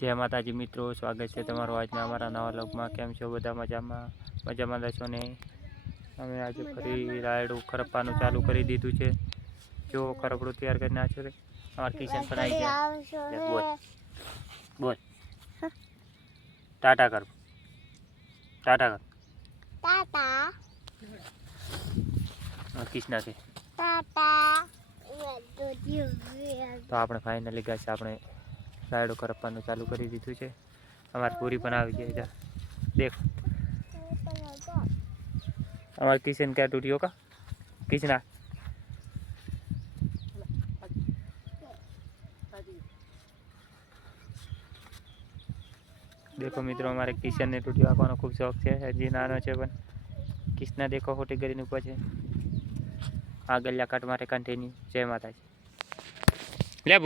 જય માતાજી મિત્રો સ્વાગત છે તમારું આજના અમારા નવા લોકમાં કેમ છો બધા? મજામાં? મજામાં રહેશો ને? અમે આજે ફરી રાયડું ખરપવાનું ચાલુ કરી દીધું છે. જો ખરપડું તૈયાર કરી નાખ્યો રે અમારા કિશન પણ આવી ગયા. બોલ. બોલ. ટાટા કર. ટાટા કર. ટાટા હા, કિશના છે તો આપણે ફાઇનલી ગયા છે આપણે રાયડું ખરપવાનું ચાલુ કરી દીધું છે. અમારે પૂરી પણ આવી ગઈ જા અમારે કિશન ક્યાં તૂટ્યો કા? કિશના. દેખો મિત્રો, અમારે કિશનને તૂટ્યો આપવાનો ખૂબ શોખ છે, હજી નાનો છે પણ. કિશના દેખો ખોટી કરીને ઉપર છે. આ ગલ્લા કાટ માટે કન્ટિન્યુ જય માતાજી. લે